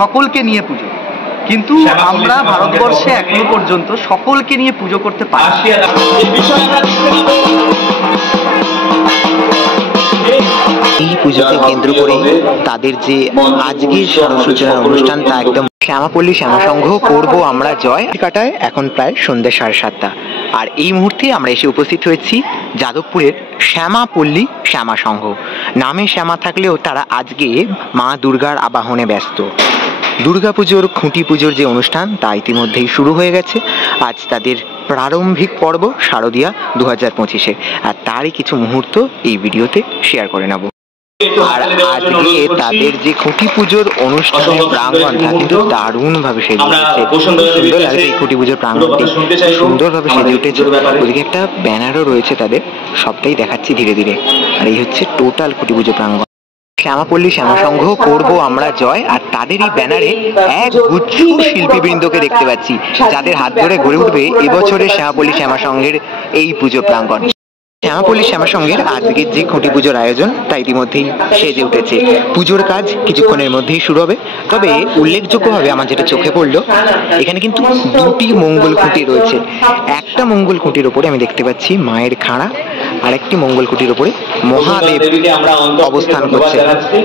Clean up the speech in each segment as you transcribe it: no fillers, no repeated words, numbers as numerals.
সকলকে নিয়ে পুজো, কিন্তু আমরা ভারতবর্ষে এখনো পর্যন্ত সকলকে নিয়ে পুজো করতে পারি। এই পুজোকে কেন্দ্র করে তাদের যে আজকের সূচনা অনুষ্ঠান তা একদম শ্যামাপল্লী শ্যামাসংঘ করব আমরা জয় কাটায়। এখন প্রায় সন্ধ্যে 7:30, আর এই মুহূর্তে আমরা এসে উপস্থিত হয়েছি যাদবপুরের শ্যামাপল্লী শ্যামাসংঘ। নামে শ্যামা থাকলেও তারা আজকে মা দুর্গার আবাহনে ব্যস্ত। দুর্গাপুজোর খুঁটি পুজোর যে অনুষ্ঠান তা ইতিমধ্যেই শুরু হয়ে গেছে। আজ তাদের প্রারম্ভিক পর্ব শারদীয়া 2025, আর তারই কিছু মুহূর্ত এই ভিডিওতে শেয়ার করে নেব। আর আজকে তাদের যে খুঁটি পুজোর অনুষ্ঠানের প্রাঙ্গণ তা কিন্তু দারুণ ভাবে সেজে উঠেছে। সুন্দর লাগছে এই খুঁটি পুজোর প্রাঙ্গণটি, সুন্দরভাবে সেজে উঠেছে। ওদিকে একটা ব্যানারও রয়েছে তাদের, সবটাই দেখাচ্ছি ধীরে ধীরে। আর এই হচ্ছে টোটাল খুঁটি পুজো প্রাঙ্গণ। শ্যামাপল্লী শ্যামাসংঘ করব আমরা জয়, আর তাদের এই ব্যানারে এক গুচ্ছ শিল্পীবৃন্দকে দেখতে পাচ্ছি, যাদের হাত ধরে গড়ে উঠবে এবছরের শ্যামাপল্লী শ্যামাসংঘের এই পুজো প্রাঙ্গণ। শ্যামাপল্লী শ্যামাসংঘের আজকের যে খুঁটি পুজোর আয়োজন তা ইতিমধ্যেই সেজে উঠেছে। পুজোর কাজ কিছুক্ষণের মধ্যেই শুরু হবে। তবে উল্লেখযোগ্যভাবে আমার যেটা চোখে পড়লো, এখানে কিন্তু দুটি মঙ্গল খুঁটি রয়েছে। একটা মঙ্গল খুঁটির ওপরে আমি দেখতে পাচ্ছি মায়ের খাড়া, আর একটি মঙ্গল খুঁটির ওপরে মহাদেব অবস্থান করছে।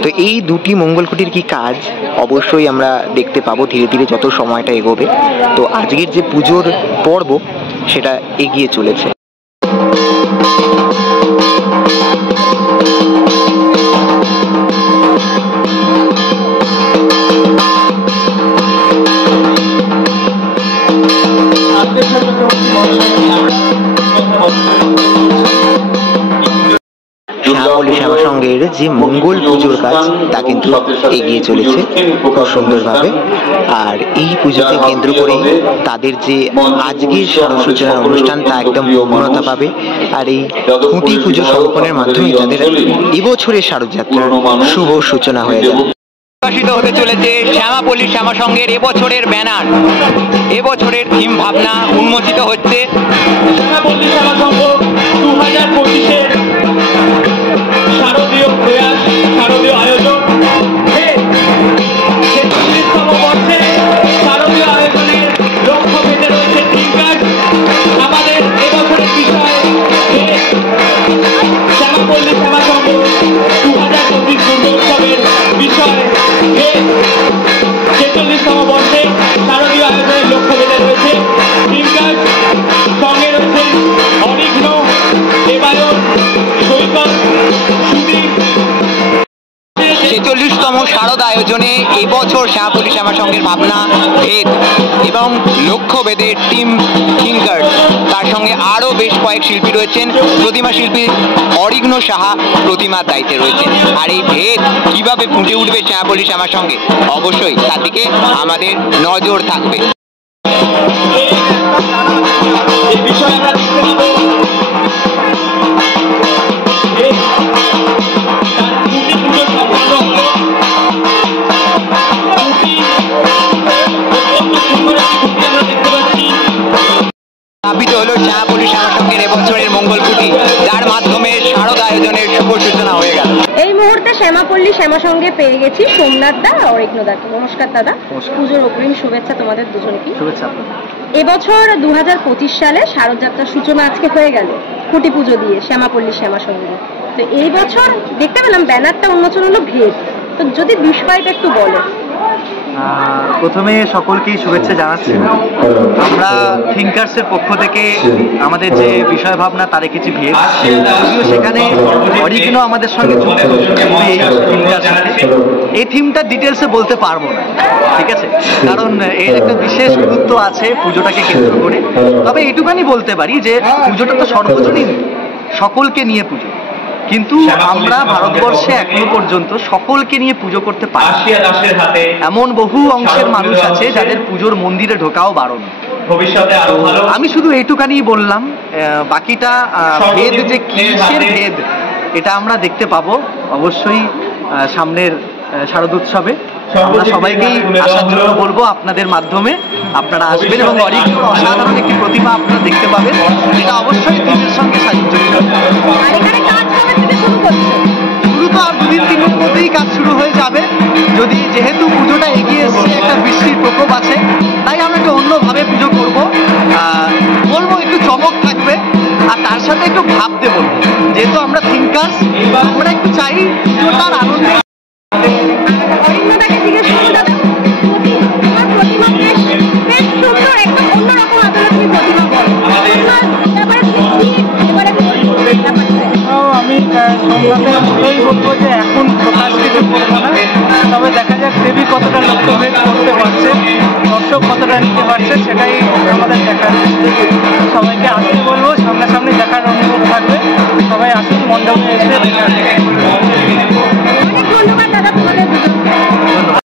তো এই দুটি মঙ্গল খুঁটির কি কাজ অবশ্যই আমরা দেখতে পাবো ধীরে ধীরে যত সময়টা এগোবে। তো আজকের যে পুজোর পর্ব সেটা এগিয়ে চলেছে। শ্যামাপল্লী শ্যামাসংঘের যে মঙ্গল পুজোর কাজ তা কিন্তু এগিয়ে চলেছে খুব সুন্দরভাবে। আর এই পুজোকে কেন্দ্র করে তাদের যে আজকের সূচনা অনুষ্ঠান তা একদম পূর্ণতা পাবে। আর এই খুঁটি পুজো সম্পন্নের মাধ্যমে তাদের এবছরের শারদযাত্রার শুভ সূচনা হয়ে যাবে। প্রকাশিত হতে চলেছে শ্যামাপল্লী শ্যামাসংঘের এবছরের ব্যানার, এবছরের থিম ভাবনা উন্মোচিত হচ্ছে। শ্যামাপল্লী শ্যামাসংঘ 2025-এর শারদীয় প্রয়াস, শারদীয় আয়োজন, 46তম বর্ষে শারদীয় আয়োজনের লক্ষ্য পেতে রয়েছে থিমকার্ড। আমাদের এবছরের বিষয় শ্যামাপল্লী শ্যামাসংঘ 2025 দুর্গোৎসবের বিষয় 46তম বর্ষে শারদীয় আয়োজনের লক্ষ্য পেতে রয়েছে থিমকার্ড। সঙ্গে রয়েছে অনিঘ্ন, দেবায়ন, সৈকত, সুদীপ। 46তম শারদ আয়োজনে এবছর শ্যামাপল্লী শ্যামাসংঘের ভাবনা ভেদ এবং লক্ষ্যভেদের টিম থিঙ্কার্স, তার সঙ্গে আরও বেশ কয়েক শিল্পী রয়েছেন। প্রতিমা শিল্পী অরিঘ্ন সাহা প্রতিমার দায়িত্বে রয়েছেন। আর এই ভেদ কিভাবে ফুটে উঠবে শ্যামাপল্লী শ্যামাসংঘে, অবশ্যই তার দিকে আমাদের নজর থাকবে। এই বিষয়ে আমরা দেখতে পাবো স্থাপিত হলো শ্যামাপল্লী শ্যামাসংঘের এবছরের মঙ্গল খুঁটি, যার মাধ্যমে শারদ আয়োজনের শুভ সূচনা হয়ে গেল। এই মুহূর্তে শ্যামাপল্লী শ্যামাসংঘে পেয়ে গেছি সোমনাথ দা, অরিঘ্ন দাকে। নমস্কার দাদা, পুজোর অগ্রিম শুভেচ্ছা তোমাদের দুজনকে। শুভেচ্ছা। এবছর 2025 সালে শারদযাত্রার সূচনা আজকে হয়ে গেল খুঁটি পুজো দিয়ে শ্যামাপল্লী শ্যামাসংঘে। তো এই বছর দেখতে পেলাম ব্যানারটা উন্মোচন হলো ভেদ, তো যদি বিষয়টা একটু বলো। প্রথমে সকলকেই শুভেচ্ছা জানাচ্ছি। আমরা থিঙ্কার্সের পক্ষ থেকে আমাদের যে বিষয় ভাবনা তা রেখেছি ভেদ। যদিও সেখানে অরিঘ্ন আমাদের সঙ্গে যুক্ত এই থিমটার সাথে। এই থিমটার ডিটেলসে বলতে পারবো না, ঠিক আছে, কারণ এর একটা বিশেষ গুরুত্ব আছে পুজোটাকে কেন্দ্র করে। তবে এটুখানি বলতে পারি যে পুজোটা তো সর্বজনীন, সকলকে নিয়ে পুজো, কিন্তু আমরা ভারতবর্ষে এখনো পর্যন্ত সকলকে নিয়ে পুজো করতে পারি। এমন বহু অংশের মানুষ আছে যাদের পুজোর মন্দিরে ঢোকাও বারণ। ভবিষ্যতে আমি শুধু এইটুকানি বললাম, বাকিটা ভেদ যে কিসের ভেদ এটা আমরা দেখতে পাবো অবশ্যই সামনের শারদোৎসবে। আমরা সবাইকেই আসার জন্য বলবো আপনাদের মাধ্যমে, আপনারা আসবেন এবং অরিঘ্ন অসাধারণ একটি প্রতিমা আপনারা দেখতে পাবেন, যেটা অবশ্যই দিনের সঙ্গে জড়িত। শুরু তো আর 2-3 দিনের মধ্যেই কাজ শুরু হয়ে যাবে, যদি যেহেতু পুজোটা এগিয়ে এসছে একটু ভাবতে বলবো, যেহেতু আমরা থিঙ্কার্স, আমরা একটু চাই পুজোটার আনন্দে। অরিন্দদাকে জিজ্ঞেস করবো, দাদা তোমার প্রতিমা বেশ বেশ সুন্দর, একদম অন্যরকম আদলে তুমি প্রতিমা বলো, এবারে আমি সন্ধ্যাতে বলবো যে এখন প্রকাশ কিছু করবো না, তবে দেখা যাক দেবী কতটা লক্ষ্যভেদ করতে পারছে, দর্শক কতটা নিতে পারছে, সেটাই আমাদের দেখার। সবাইকে আসতে বলবো, সামনাসামনি দেখার অনুরোধ থাকবে, সবাই আসুন মণ্ডপে এসে দেখার। অনেক ধন্যবাদ দাদা তোমাদের দুজনকে।